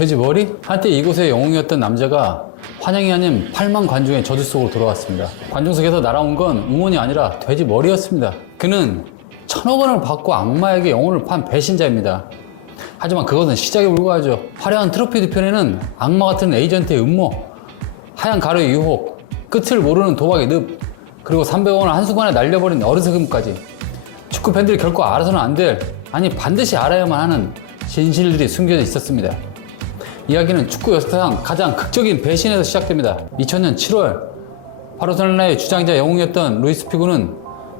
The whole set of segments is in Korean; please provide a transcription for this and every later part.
돼지 머리? 한때 이곳의 영웅이었던 남자가 환영이 아닌 8만 관중의 저주 속으로 돌아왔습니다. 관중석에서 날아온 건 응원이 아니라 돼지 머리였습니다. 그는 1,000억 원을 받고 악마에게 영혼을 판 배신자입니다. 하지만 그것은 시작에 불과하죠. 화려한 트로피 뒤편에는 악마 같은 에이전트의 음모, 하얀 가루의 유혹, 끝을 모르는 도박의 늪, 그리고 300억 원을 한순간에 날려버린 어리석음까지. 축구 팬들이 결코 알아서는 안 될, 아니 반드시 알아야만 하는 진실들이 숨겨져 있었습니다. 이야기는 축구 역사상 가장 극적인 배신에서 시작됩니다. 2000년 7월 바르셀로나의 주장이자 영웅이었던 루이스 피고는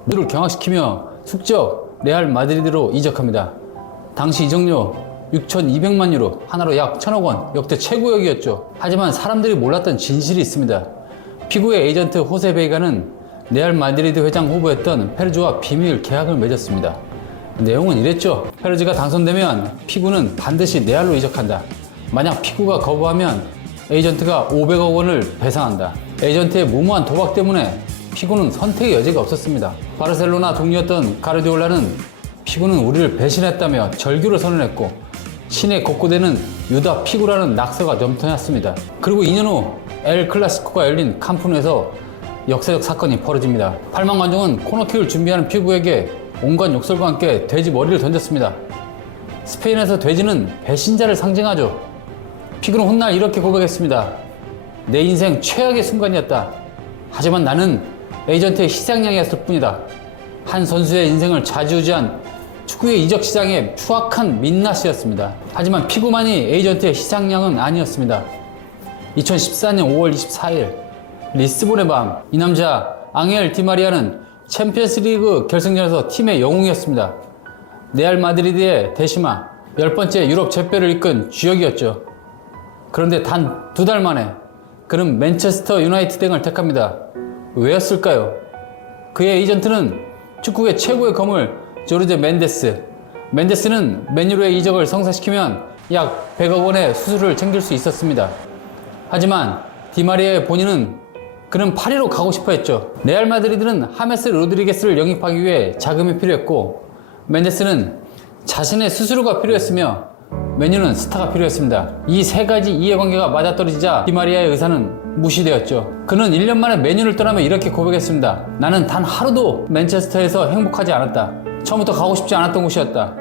모두를 경악시키며 숙적 레알 마드리드로 이적합니다. 당시 이적료 6,200만 유로, 하나로 약 1,000억 원, 역대 최고액이었죠. 하지만 사람들이 몰랐던 진실이 있습니다. 피고의 에이전트 호세 베이가는 레알 마드리드 회장 후보였던 페르즈와 비밀 계약을 맺었습니다. 내용은 이랬죠. 페르즈가 당선되면 피구는 반드시 레알로 이적한다. 만약 피구가 거부하면 에이전트가 500억 원을 배상한다. 에이전트의 무모한 도박 때문에 피구는 선택의 여지가 없었습니다. 바르셀로나 동료였던 가르디올라는 피구는 우리를 배신했다며 절규를 선언했고 신의 곡고되는 유다 피구라는 낙서가 넘쳐났습니다. 그리고 2년 후 엘 클라시코가 열린 캄프누에서 역사적 사건이 벌어집니다. 8만 관중은 코너킥을 준비하는 피구에게 온갖 욕설과 함께 돼지 머리를 던졌습니다. 스페인에서 돼지는 배신자를 상징하죠. 피구는 훗날 이렇게 고백했습니다. 내 인생 최악의 순간이었다. 하지만 나는 에이전트의 희생양이었을 뿐이다. 한 선수의 인생을 좌지우지한 축구의 이적 시장의 추악한 민낯이었습니다. 하지만 피구만이 에이전트의 희생양은 아니었습니다. 2014년 5월 24일 리스본의 밤, 이 남자 앙헬 디마리아는 챔피언스 리그 결승전에서 팀의 영웅이었습니다. 레알 마드리드의 대시마, 10번째 유럽 제패를 이끈 주역이었죠. 그런데 단 2달 만에 그는 맨체스터 유나이티드 등을 택합니다. 왜였을까요? 그의 에이전트는 축구의 최고의 거물 조르제 멘데스. 멘데스는 맨유로의 이적을 성사시키면 약 100억 원의 수수료를 챙길 수 있었습니다. 하지만 디마리아의 본인은 그는 파리로 가고 싶어 했죠. 레알 마드리드는 하메스 로드리게스를 영입하기 위해 자금이 필요했고 멘데스는 자신의 수수료가 필요했으며 맨유는 스타가 필요했습니다. 이 세 가지 이해관계가 맞아떨어지자 디마리아의 의사는 무시되었죠. 그는 1년 만에 맨유를 떠나며 이렇게 고백했습니다. 나는 단 하루도 맨체스터에서 행복하지 않았다. 처음부터 가고 싶지 않았던 곳이었다.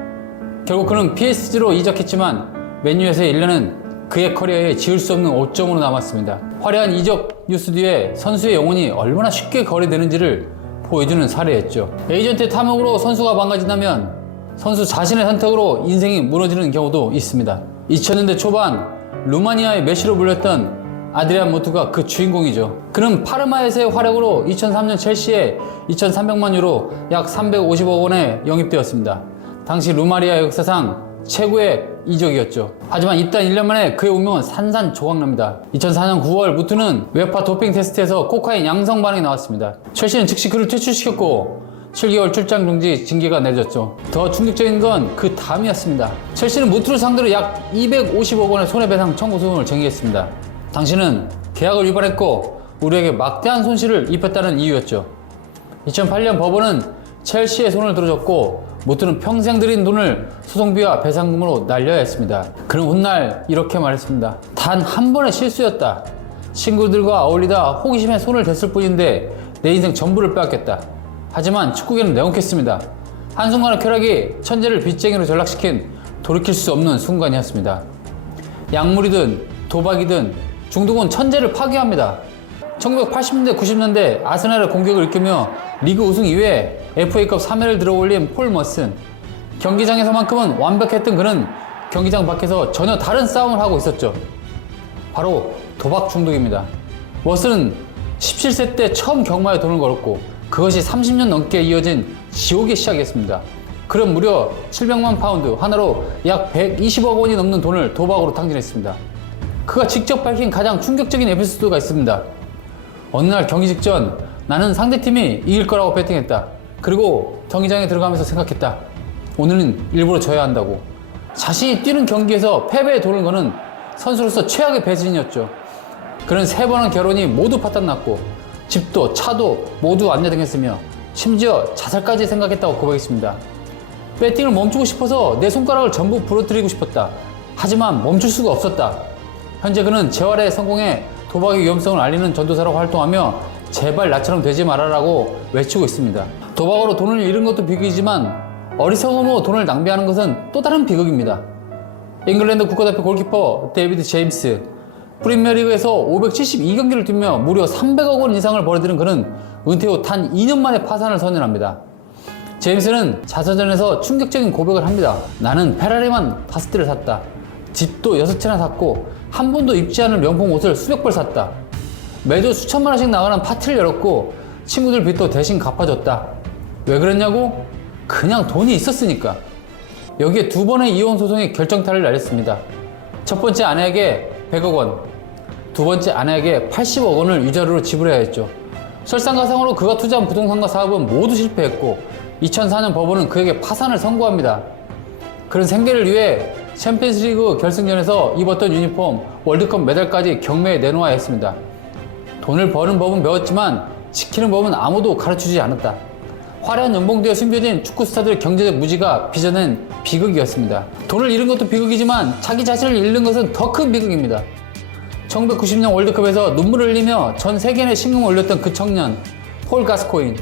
결국 그는 PSG로 이적했지만 맨유에서의 1년은 그의 커리어에 지울 수 없는 오점으로 남았습니다. 화려한 이적 뉴스 뒤에 선수의 영혼이 얼마나 쉽게 거래되는지를 보여주는 사례였죠. 에이전트의 탐욕으로 선수가 망가진다면 선수 자신의 선택으로 인생이 무너지는 경우도 있습니다. 2000년대 초반 루마니아의 메시로 불렸던 아드리안 모투가 그 주인공이죠. 그는 파르마에서의 활약으로 2003년 첼시에 2,300만 유로 약 350억 원에 영입되었습니다. 당시 루마니아 역사상 최고의 이적이었죠. 하지만 입단 1년 만에 그의 운명은 산산조각납니다. 2004년 9월 무투는 웨파 도핑 테스트에서 코카인 양성 반응이 나왔습니다. 첼시는 즉시 그를 퇴출시켰고 7개월 출장 중지 징계가 내려졌죠. 더 충격적인 건 그 다음이었습니다. 첼시는 무투를 상대로 약 250억 원의 손해배상 청구 소송을 제기했습니다. 당신은 계약을 위반했고 우리에게 막대한 손실을 입혔다는 이유였죠. 2008년 법원은 첼시의 손을 들어줬고 모투는 평생 들인 돈을 소송비와 배상금으로 날려야 했습니다. 그는 훗날 이렇게 말했습니다. 단 한 번의 실수였다. 친구들과 어울리다 호기심에 손을 댔을 뿐인데 내 인생 전부를 빼앗겼다. 하지만 축구계는 냉혹했습니다. 한순간의 쾌락이 천재를 빚쟁이로 전락시킨 돌이킬 수 없는 순간이었습니다. 약물이든 도박이든 중독은 천재를 파괴합니다. 1980년대 90년대 아스날의 공격을 이끌며 리그 우승 이외에 FA컵 3회를 들어올린 폴 머슨. 경기장에서만큼은 완벽했던 그는 경기장 밖에서 전혀 다른 싸움을 하고 있었죠. 바로 도박 중독입니다. 머슨은 17세 때 처음 경마에 돈을 걸었고 그것이 30년 넘게 이어진 지옥의 시작이었습니다. 그는 무려 700만 파운드, 하나로 약 120억 원이 넘는 돈을 도박으로 탕진했습니다. 그가 직접 밝힌 가장 충격적인 에피소드가 있습니다. 어느 날 경기 직전 나는 상대팀이 이길 거라고 배팅했다. 그리고 경기장에 들어가면서 생각했다. 오늘은 일부러 져야 한다고. 자신이 뛰는 경기에서 패배에 돈을 거는 선수로서 최악의 배신이었죠. 그는 3번의 결혼이 모두 파탄났고 집도 차도 모두 안내등했으며 심지어 자살까지 생각했다고 고백했습니다. 배팅을 멈추고 싶어서 내 손가락을 전부 부러뜨리고 싶었다. 하지만 멈출 수가 없었다. 현재 그는 재활에 성공해 도박의 위험성을 알리는 전도사로 활동하며 제발 나처럼 되지 말아라고 외치고 있습니다. 도박으로 돈을 잃은 것도 비극이지만 어리석음으로 돈을 낭비하는 것은 또 다른 비극입니다. 잉글랜드 국가대표 골키퍼 데이비드 제임스, 프리미어리그에서 572경기를 뛰며 무려 300억 원 이상을 벌어들인 그는 은퇴 후 단 2년 만에 파산을 선언합니다. 제임스는 자서전에서 충격적인 고백을 합니다. 나는 페라리만 5대를 샀다. 집도 6채나 샀고 한 번도 입지 않을 명품 옷을 수백 벌 샀다. 매주 수천만 원씩 나가는 파티를 열었고 친구들 빚도 대신 갚아줬다. 왜 그랬냐고? 그냥 돈이 있었으니까. 여기에 2번의 이혼 소송이 결정타를 날렸습니다. 첫 번째 아내에게 100억 원, 두 번째 아내에게 80억 원을 위자료로 지불해야 했죠. 설상가상으로 그가 투자한 부동산과 사업은 모두 실패했고 2004년 법원은 그에게 파산을 선고합니다. 그런 생계를 위해 챔피언스리그 결승전에서 입었던 유니폼, 월드컵 메달까지 경매에 내놓아야 했습니다. 돈을 버는 법은 배웠지만 지키는 법은 아무도 가르치지 않았다. 화려한 연봉 뒤에 숨겨진 축구 스타들의 경제적 무지가 빚어낸 비극이었습니다. 돈을 잃은 것도 비극이지만 자기 자신을 잃는 것은 더 큰 비극입니다. 1990년 월드컵에서 눈물을 흘리며 전 세계에 신경을 올렸던 그 청년 폴 가스코인.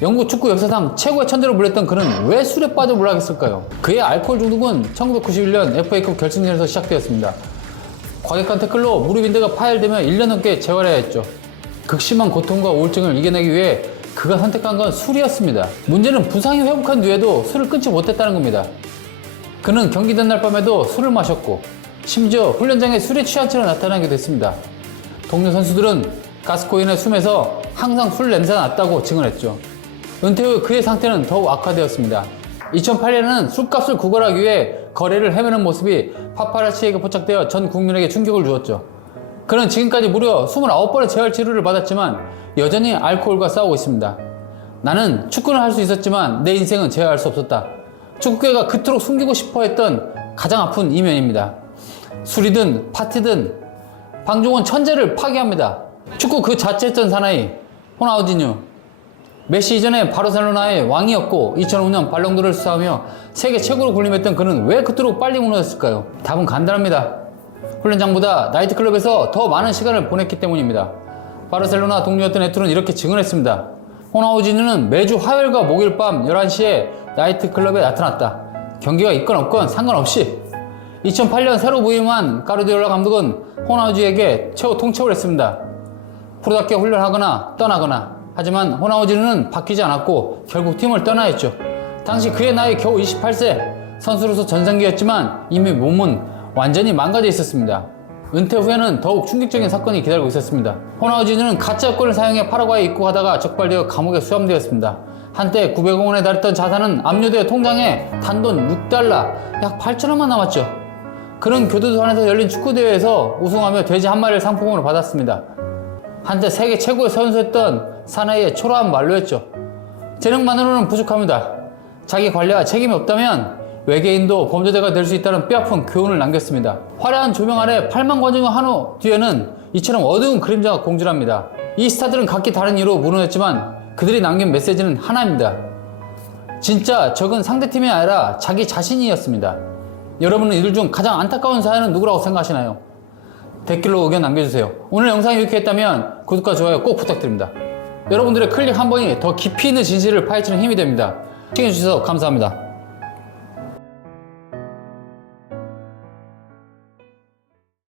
영국 축구 역사상 최고의 천재로 불렸던 그는 왜 술에 빠져 몰락했을까요? 그의 알코올 중독은 1991년 FA컵 결승전에서 시작되었습니다. 과격한 태클로 무릎 인대가 파열되며 1년 넘게 재활해야 했죠. 극심한 고통과 우울증을 이겨내기 위해 그가 선택한 건 술이었습니다. 문제는 부상이 회복한 뒤에도 술을 끊지 못했다는 겁니다. 그는 경기 전날 밤에도 술을 마셨고 심지어 훈련장에 술에 취한 채로 나타나게 됐습니다. 동료 선수들은 가스코인의 숨에서 항상 술 냄새가 났다고 증언했죠. 은퇴 후 그의 상태는 더욱 악화되었습니다. 2008년에는 술값을 구걸하기 위해 거래를 헤매는 모습이 파파라치에게 포착되어 전 국민에게 충격을 주었죠. 그는 지금까지 무려 29번의 재활 치료를 받았지만 여전히 알코올과 싸우고 있습니다. 나는 축구는 할 수 있었지만 내 인생은 재활할 수 없었다. 축구계가 그토록 숨기고 싶어 했던 가장 아픈 이면입니다. 술이든 파티든 방종은 천재를 파괴합니다. 축구 그 자체였던 사나이 호나우지뉴. 메시 이전에 바르셀로나의 왕이었고 2005년 발롱도르를 수상하며 세계 최고로 군림했던 그는 왜 그토록 빨리 무너졌을까요? 답은 간단합니다. 훈련장보다 나이트클럽에서 더 많은 시간을 보냈기 때문입니다. 바르셀로나 동료였던 에투는 이렇게 증언했습니다. 호나우지뉴는 매주 화요일과 목요일 밤 11시에 나이트클럽에 나타났다. 경기가 있건 없건 상관없이. 2008년 새로 부임한 가르디올라 감독은 호나우지에게 최후 통첩을 했습니다. 프로답게 훈련하거나 떠나거나. 하지만 호나우지뉴는 바뀌지 않았고 결국 팀을 떠나야 했죠. 당시 그의 나이 겨우 28세, 선수로서 전성기였지만 이미 몸은 완전히 망가져 있었습니다. 은퇴 후에는 더욱 충격적인 사건이 기다리고 있었습니다. 호나우지뉴는 가짜 여권을 사용해 파라과이에 입국하다가 적발되어 감옥에 수감되었습니다. 한때 900억 원에 달했던 자산은 압류되어 통장에 단돈 6달러, 약 8천원만 남았죠. 그는 교도소안에서 열린 축구대회에서 우승하며 돼지 한 마리를 상품으로 받았습니다. 한때 세계 최고의 선수였던 사나이의 초라한 말로였죠. 재능만으로는 부족합니다. 자기 관리와 책임이 없다면 외계인도 범죄자가 될 수 있다는 뼈아픈 교훈을 남겼습니다. 화려한 조명 아래 8만 관중의 한호 뒤에는 이처럼 어두운 그림자가 공존합니다. 이 스타들은 각기 다른 이유로 무너졌지만 그들이 남긴 메시지는 하나입니다. 진짜 적은 상대팀이 아니라 자기 자신이었습니다. 여러분은 이들 중 가장 안타까운 사연은 누구라고 생각하시나요? 댓글로 의견 남겨주세요. 오늘 영상이 유익했다면 구독과 좋아요 꼭 부탁드립니다. 여러분들의 클릭 한 번이 더 깊이 있는 진실을 파헤치는 힘이 됩니다. 시청해주셔서 감사합니다.